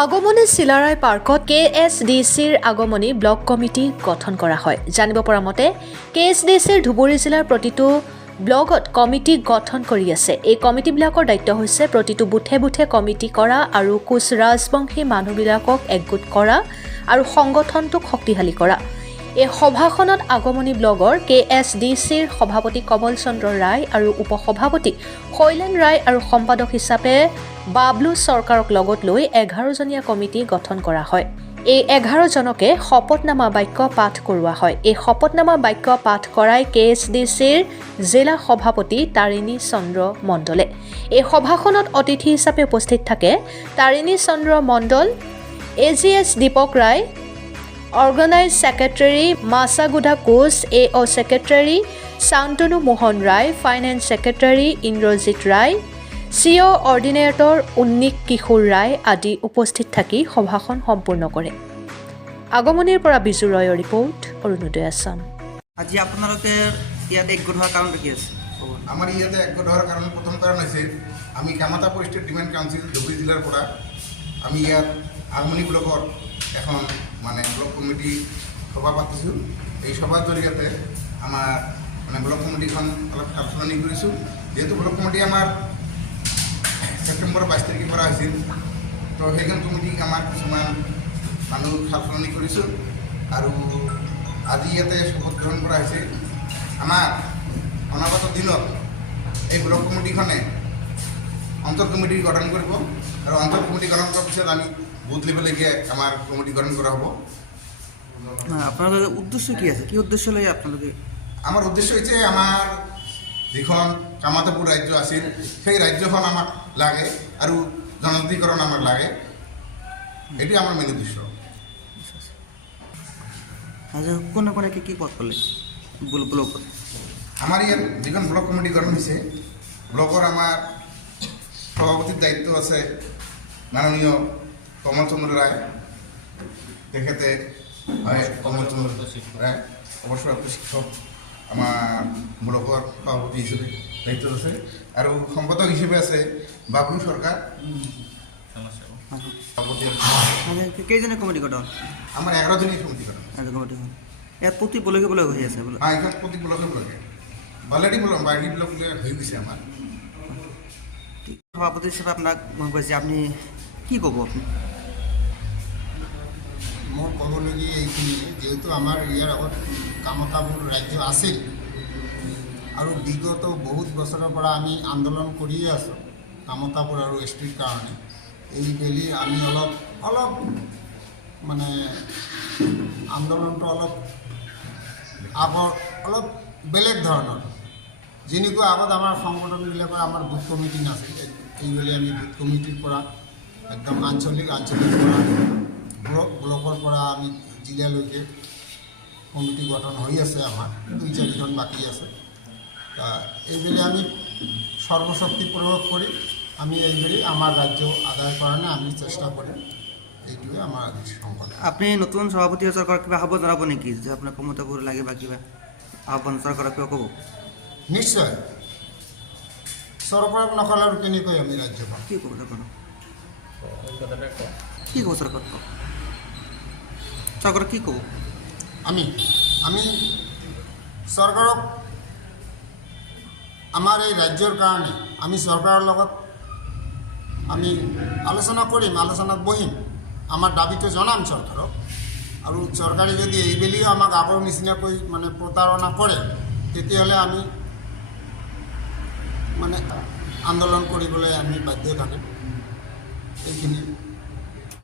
আগমনী চিলাৰায় পাৰ্কত KSDCৰ আগমনী block committee গঠন কৰা হয়। জানিব পৰা মতে KSDCৰ ধুবুৰী জিলাৰ প্ৰতিটো ব্লকত কমিটি গঠন কৰি আছে। এই কমিটিবিলাকৰ দায়িত্ব হৈছে প্ৰতিটো বুথে বুথে কমিটি কৰা আৰু কোচ ৰাজবংশী মানুহবিলাকক একগোট কৰা আৰু সংগঠনটোক শক্তিশালী কৰা। এই সভাখনত আগমনী ব্লগৰ KSDCৰ সভাপতি কমল চন্দ্ৰ ৰায় আৰু উপসভাপতি শৈলেন ৰায় আৰু সম্পাদক হিচাপে বাবলু চৰকাৰক লগত লৈ 11জনীয়া কমিটি গঠন কৰা হয়। এই 11জনকে শপতনামা বাক্য পাঠ কৰোৱা হয়। এই শপতনামা বাক্য পাঠ কৰাই KSDCৰ জিলা সভাপতি তাৰিণী চন্দ্ৰ মণ্ডলে। এই সভাখনত অতিথি হিচাপে উপস্থিত থাকে Tarini Chandra Mandal, AGS Dipak Roy, organize secretary মাছাগুডা Koch, AO secretary Shantanu Mohan Roy, finance secretary Indrajit Roy, CO ordinator উন্নিক কিশোৰ ৰায় আদি উপস্থিত থাকি সভাখন সম্পূৰ্ণ কৰে। আগমনীৰ পৰা বিজু ৰয়ৰ ৰিপৰ্ট, অৰুণোদয় আছাম। আজি আপোনালোকে ইয়াতে একগোট হোৱাৰ কাৰণটো কি আছে? আমাৰ ইয়াতে একগোট হোৱাৰ কাৰণ প্ৰথম কাৰণ হৈছে আমি কামাতা পৰিষ্টেট ডিমাণ্ড কাউন্সিল ধুবুৰী জিলাৰ পৰা আমি ইয়াত আগমনী ব্লকৰ এখন ব্লক কমিটি সভা পাতিছোঁ। এই সভাৰ জৰিয়তে আমাৰ ব্লক কমিটিখন অলপ সালসলনি কৰিছোঁ। যিহেতু ব্লক কমিটি আমাৰ ছেপ্টেম্বৰ 22 তাৰিখে কৰা হৈছিল, তো সেইখন কমিটিক আমাৰ কিছুমান মানুহ সালসলনি কৰিছোঁ আৰু আজি ইয়াতে শপত গ্ৰহণ কৰা হৈছে। আমাৰ অনাগত দিনত এই ব্লক কমিটিখনে অন্তৰ কমিটি গঠন কৰিব আৰু অন্তৰ কমিটি গঠন কৰাৰ পিছত আমি বুথ লেভেলৈকে আমাৰ কমিটি গঠন কৰা হ'ব। আপোনালোকৰ উদ্দেশ্য কি আছে? কি উদ্দেশ্য লৈ আপোনালোকে? আমাৰ উদ্দেশ্য হৈছে আমাৰ যিখন কামাতাপুৰ ৰাজ্য আছিল সেই ৰাজ্যখন আমাক লাগে আৰু জনজাতিকৰণ আমাক লাগে, এইটোৱে আমাৰ মেইন উদ্দেশ্য। কোনে কোনে কি পদ পালে ব্লকত? আমাৰ ইয়াত যিখন ব্লক কমিটি গঠন হৈছে, ব্লকৰ আমাৰ সভাপতিৰ দায়িত্ব আছে মাননীয় কমল চন্দ্ৰ ৰায়। তেখেতে হয় কমল চন্দ্ৰ ৰায় অৱসৰপ্ৰাপ্ত শিক্ষক আমাৰ ব্লকৰ সভাপতি হিচাপে দায়িত্ব আছে আৰু সম্পাদক হিচাপে আছে বাবলু চৰকাৰ সভাপতি। কেইজনে কমিটি গঠন? আমাৰ 11জনীয়া কমিটি গঠন। কমিটি ইয়াত প্ৰতি ব্লকে হৈ আছে বোলে? এইখন প্ৰতি ব্লকে বালেদি বাহিনী ব্লক হৈ গৈছে আমাৰ। সভাপতি হিচাপে আপোনাক মন কৰিছে, আপুনি কি ক'ব? মই ক'বলগীয়া এইখিনি, যিহেতু আমাৰ ইয়াৰ আগত কামতাপুৰ ৰাজ্য আছিল আৰু বিগত বহুত বছৰৰ পৰা আমি আন্দোলন কৰিয়ে আছোঁ কামতাপুৰ আৰু STৰ কাৰণে। এইবেলি আমি অলপ আন্দোলনটো অলপ বেলেগ ধৰণৰ। যেনেকুৱা আগত আমাৰ সংগঠনবিলাকৰ আমাৰ বুথ কমিটি নাছিল, এইবেলি আমি বুথ কমিটিৰ পৰা একদম আঞ্চলিক পৰা ব্লকৰ পৰা আমি জিলালৈকে কমিটি গঠন হৈ আছে। আমাৰ 2-4জন বাকী আছে। এইবেলি আমি সৰ্বশক্তি প্ৰয়োগ কৰি আমি এইবেলি আমাৰ ৰাজ্য আদায় কাৰণে আমি চেষ্টা কৰিম। এইটোৱে আমাৰ সংকল্প। আপুনি নতুন সভাপতি চৰকাৰক কিবা আহ্বান জনাব নেকি যে আপোনাৰ কমতাপুৰ লাগে বা কিবা আহ্বান চৰকাৰক কিবা ক'ব? নিশ্চয়, চৰকাৰক নকলে আৰু কেনেকৈ আমি ৰাজ্য পাম? কি ক'ব চৰকাৰ? কি ক'ব চৰকাৰ? চৰকাৰক কি ক'ব? আমি চৰকাৰক আমাৰ এই ৰাজ্যৰ কাৰণে আমি চৰকাৰৰ লগত আমি আলোচনা কৰিম, আলোচনাত বহিম, আমাৰ দাবীটো জনাম চৰকাৰক। আৰু চৰকাৰে যদি এইবেলিও আমাক আগৰ নিচিনাকৈ প্ৰতাৰণা কৰে, তেতিয়াহ'লে আমি আন্দোলন কৰিবলৈ আমি বাধ্য থাকিম। এইখিনি